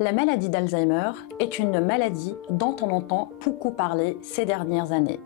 La maladie d'Alzheimer est une maladie dont on entend beaucoup parler ces dernières années.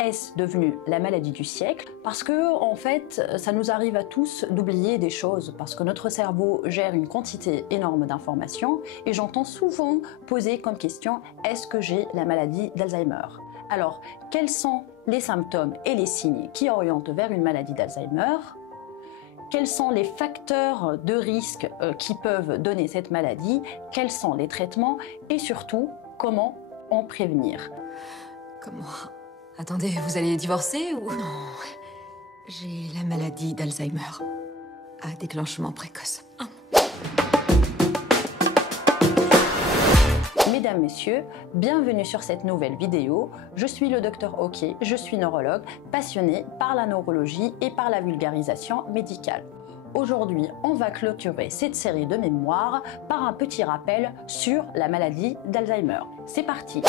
Est-ce devenu la maladie du siècle? Parce que, en fait, ça nous arrive à tous d'oublier des choses, parce que notre cerveau gère une quantité énorme d'informations, et j'entends souvent poser comme question, est-ce que j'ai la maladie d'Alzheimer? Alors, quels sont les symptômes et les signes qui orientent vers une maladie d'Alzheimer? Quels sont les facteurs de risque qui peuvent donner cette maladie? Quels sont les traitements? Et surtout, comment en prévenir? Comment? Attendez, vous allez divorcer ou... Non, j'ai la maladie d'Alzheimer à déclenchement précoce. Mesdames, Messieurs, bienvenue sur cette nouvelle vidéo. Je suis le Dr Ok, je suis neurologue, passionné par la neurologie et par la vulgarisation médicale. Aujourd'hui, on va clôturer cette série de mémoires par un petit rappel sur la maladie d'Alzheimer. C'est parti!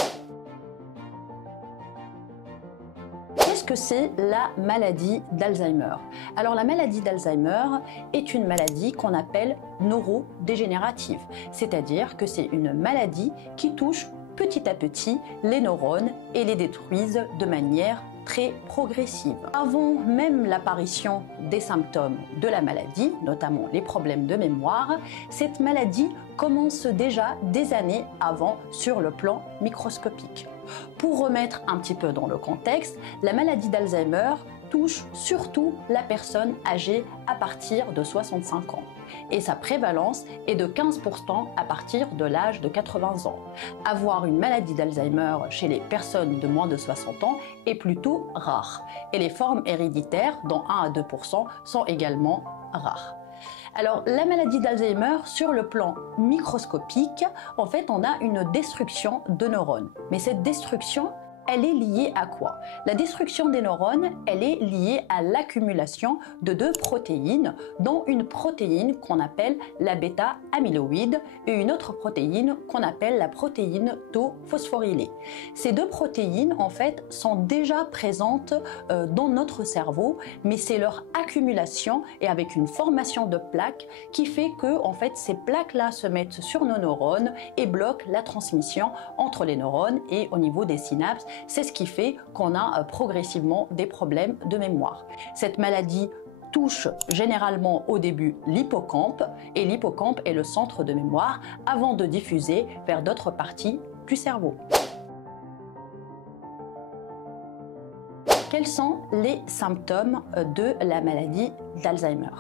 Qu'est-ce que c'est la maladie d'Alzheimer? Alors la maladie d'Alzheimer est une maladie qu'on appelle neurodégénérative, c'est-à-dire que c'est une maladie qui touche petit à petit les neurones et les détruisent de manière très progressive. Avant même l'apparition des symptômes de la maladie, notamment les problèmes de mémoire, cette maladie commence déjà des années avant sur le plan microscopique. Pour remettre un petit peu dans le contexte, la maladie d'Alzheimer touche surtout la personne âgée à partir de 65 ans et sa prévalence est de 15% à partir de l'âge de 80 ans. Avoir une maladie d'Alzheimer chez les personnes de moins de 60 ans est plutôt rare et les formes héréditaires, dont 1 à 2%, sont également rares. Alors, la maladie d'Alzheimer, sur le plan microscopique, en fait, on a une destruction de neurones. Mais cette destruction, elle est liée à quoi? La destruction des neurones, elle est liée à l'accumulation de deux protéines, dont une protéine qu'on appelle la bêta-amyloïde et une autre protéine qu'on appelle la protéine tau phosphorylée. Ces deux protéines, en fait, sont déjà présentes dans notre cerveau, mais c'est leur accumulation et avec une formation de plaques qui fait que, en fait, ces plaques-là se mettent sur nos neurones et bloquent la transmission entre les neurones et au niveau des synapses. C'est ce qui fait qu'on a progressivement des problèmes de mémoire. Cette maladie touche généralement au début l'hippocampe et l'hippocampe est le centre de mémoire avant de diffuser vers d'autres parties du cerveau. Quels sont les symptômes de la maladie d'Alzheimer?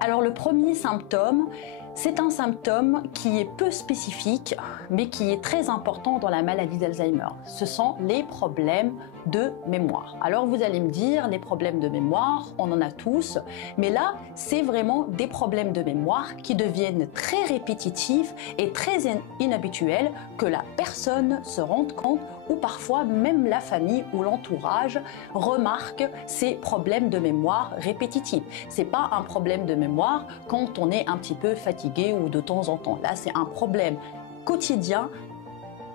Alors le premier symptôme, c'est un symptôme qui est peu spécifique, mais qui est très important dans la maladie d'Alzheimer. Ce sont les problèmes de mémoire. Alors vous allez me dire, les problèmes de mémoire, on en a tous, mais là, c'est vraiment des problèmes de mémoire qui deviennent très répétitifs et très inhabituels que la personne se rende compte ou parfois même la famille ou l'entourage remarque ces problèmes de mémoire répétitifs. C'est pas un problème de mémoire quand on est un petit peu fatigué ou de temps en temps. Là, c'est un problème quotidien,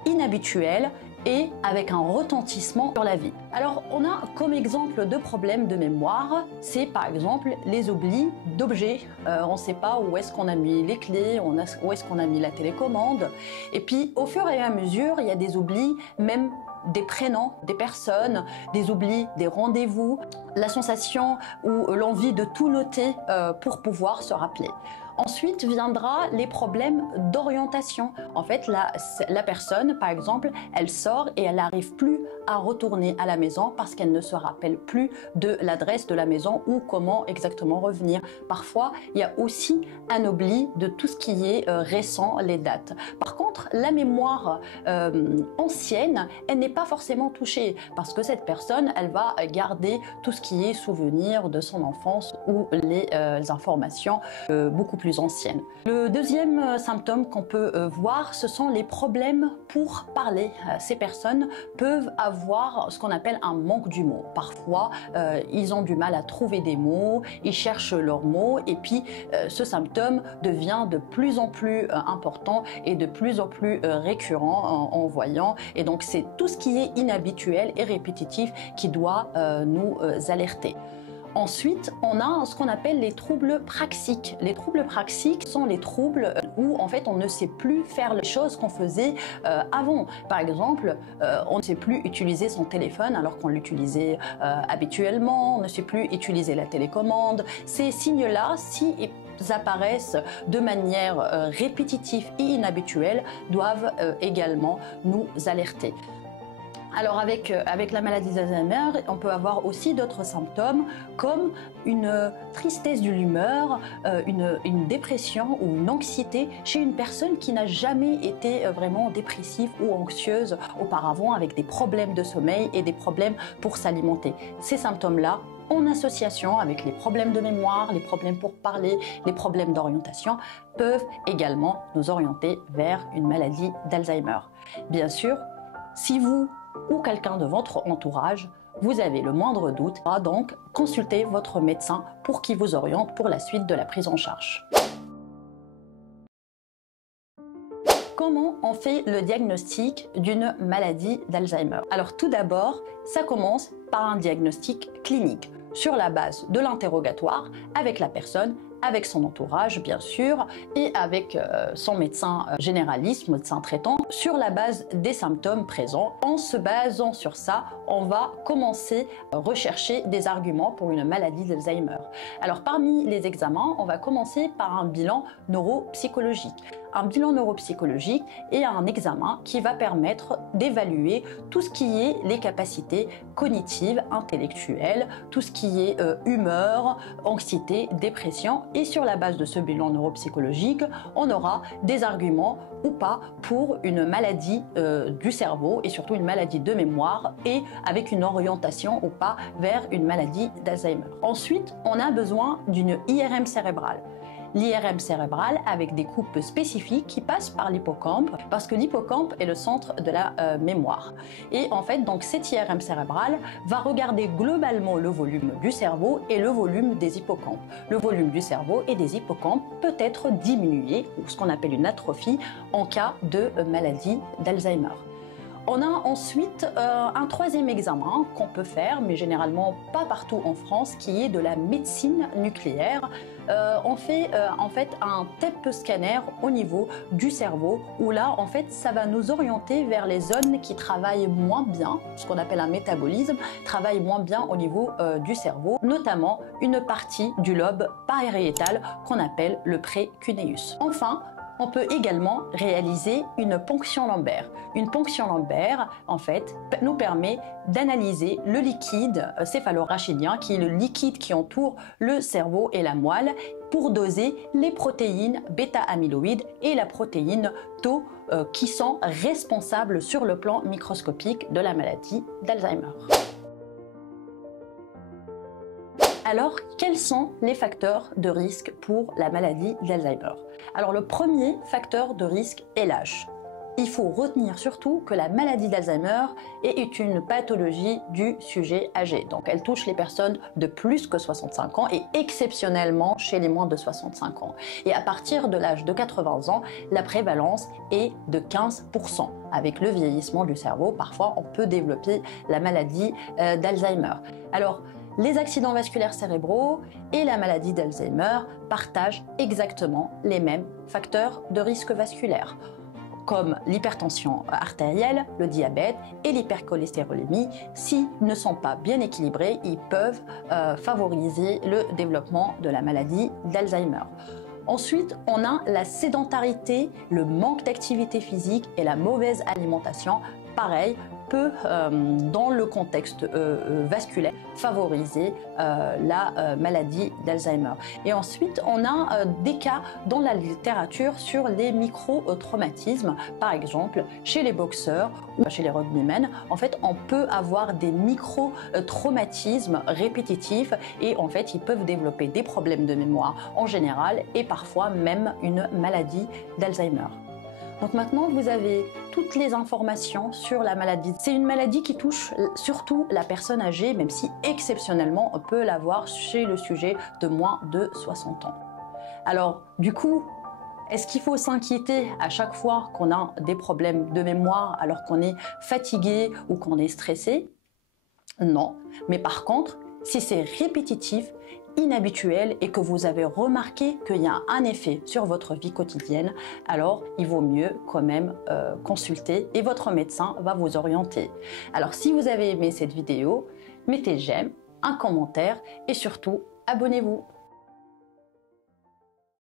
inhabituel et avec un retentissement sur la vie. Alors, on a comme exemple de problèmes de mémoire, c'est par exemple les oublis d'objets. On ne sait pas où est-ce qu'on a mis les clés, où est-ce qu'on a mis la télécommande. Et puis, au fur et à mesure, il y a des oublis, même des prénoms, des personnes, des oublis, des rendez-vous, la sensation ou l'envie de tout noter pour pouvoir se rappeler. Ensuite viendra les problèmes d'orientation. En fait, la personne, par exemple, elle sort et elle n'arrive plus à retourner à la maison parce qu'elle ne se rappelle plus de l'adresse de la maison ou comment exactement revenir. Parfois, il y a aussi un oubli de tout ce qui est récent, les dates. Par contre, la mémoire ancienne, elle n'est pas forcément touchée parce que cette personne, elle va garder tout ce qui est souvenir de son enfance ou les informations beaucoup plus anciennes. Le deuxième symptôme qu'on peut voir, ce sont les problèmes pour parler. Ces personnes peuvent avoir ce qu'on appelle un manque du mot. Parfois, ils ont du mal à trouver des mots, ils cherchent leurs mots et puis ce symptôme devient de plus en plus important et de plus en plus récurrent en voyant. Et donc, c'est tout ce qui est inhabituel et répétitif qui doit nous alerter. Ensuite, on a ce qu'on appelle les troubles praxiques. Les troubles praxiques sont les troubles où en fait on ne sait plus faire les choses qu'on faisait avant. Par exemple, on ne sait plus utiliser son téléphone alors qu'on l'utilisait habituellement, on ne sait plus utiliser la télécommande. Ces signes-là, si apparaissent de manière répétitive et inhabituelle, doivent également nous alerter. Alors avec la maladie d'Alzheimer, on peut avoir aussi d'autres symptômes comme une tristesse de l'humeur, une dépression ou une anxiété chez une personne qui n'a jamais été vraiment dépressive ou anxieuse auparavant, avec des problèmes de sommeil et des problèmes pour s'alimenter. Ces symptômes-là, en association avec les problèmes de mémoire, les problèmes pour parler, les problèmes d'orientation, peuvent également nous orienter vers une maladie d'Alzheimer. Bien sûr, si vous ou quelqu'un de votre entourage, vous avez le moindre doute, donc consultez votre médecin pour qu'il vous oriente pour la suite de la prise en charge. Comment on fait le diagnostic d'une maladie d'Alzheimer? Alors tout d'abord, ça commence par un diagnostic clinique sur la base de l'interrogatoire avec la personne, avec son entourage bien sûr, et avec son médecin généraliste, médecin traitant, sur la base des symptômes présents. En se basant sur ça, on va commencer à rechercher des arguments pour une maladie d'Alzheimer. Alors parmi les examens, on va commencer par un bilan neuropsychologique. Un bilan neuropsychologique est un examen qui va permettre d'évaluer tout ce qui est les capacités cognitives, intellectuelles, tout ce qui est humeur, anxiété, dépression. Et sur la base de ce bilan neuropsychologique, on aura des arguments ou pas pour une maladie du cerveau et surtout une maladie de mémoire, et avec une orientation ou pas vers une maladie d'Alzheimer. Ensuite, on a besoin d'une IRM cérébrale. L'IRM cérébrale avec des coupes spécifiques qui passent par l'hippocampe, parce que l'hippocampe est le centre de la mémoire. Et en fait, donc cette IRM cérébrale va regarder globalement le volume du cerveau et le volume des hippocampes. Le volume du cerveau et des hippocampes peut être diminué, ou ce qu'on appelle une atrophie, en cas de maladie d'Alzheimer. On a ensuite un troisième examen qu'on peut faire, mais généralement pas partout en France, qui est de la médecine nucléaire. On fait en fait un TEP scanner au niveau du cerveau, où là en fait ça va nous orienter vers les zones qui travaillent moins bien, ce qu'on appelle un métabolisme, travaillent moins bien au niveau du cerveau, notamment une partie du lobe pariétal qu'on appelle le précuneus. Enfin, on peut également réaliser une ponction lombaire. Une ponction lombaire, en fait, nous permet d'analyser le liquide céphalorachidien, qui est le liquide qui entoure le cerveau et la moelle, pour doser les protéines bêta-amyloïdes et la protéine tau qui sont responsables sur le plan microscopique de la maladie d'Alzheimer. Alors, quels sont les facteurs de risque pour la maladie d'Alzheimer? Alors, le premier facteur de risque est l'âge. Il faut retenir surtout que la maladie d'Alzheimer est une pathologie du sujet âgé. Donc, elle touche les personnes de plus que 65 ans et exceptionnellement chez les moins de 65 ans. Et à partir de l'âge de 80 ans, la prévalence est de 15%. Avec le vieillissement du cerveau, parfois, on peut développer la maladie d'Alzheimer. Alors, les accidents vasculaires cérébraux et la maladie d'Alzheimer partagent exactement les mêmes facteurs de risque vasculaire, comme l'hypertension artérielle, le diabète et l'hypercholestérolémie. S'ils ne sont pas bien équilibrés, ils peuvent favoriser le développement de la maladie d'Alzheimer. Ensuite, on a la sédentarité, le manque d'activité physique et la mauvaise alimentation. Pareil, peut, dans le contexte vasculaire, favoriser la maladie d'Alzheimer. Et ensuite, on a des cas dans la littérature sur les micro-traumatismes. Par exemple, chez les boxeurs ou chez les rugbymen, en fait, on peut avoir des micro-traumatismes répétitifs et en fait, ils peuvent développer des problèmes de mémoire en général et parfois même une maladie d'Alzheimer. Donc maintenant, vous avez toutes les informations sur la maladie. C'est une maladie qui touche surtout la personne âgée, même si exceptionnellement, on peut l'avoir chez le sujet de moins de 60 ans. Alors, du coup, est-ce qu'il faut s'inquiéter à chaque fois qu'on a des problèmes de mémoire alors qu'on est fatigué ou qu'on est stressé? Non. Mais par contre, Si c'est répétitif, inhabituel et que vous avez remarqué qu'il y a un effet sur votre vie quotidienne, alors il vaut mieux quand même consulter et votre médecin va vous orienter. Alors si vous avez aimé cette vidéo, mettez j'aime, un commentaire et surtout abonnez-vous.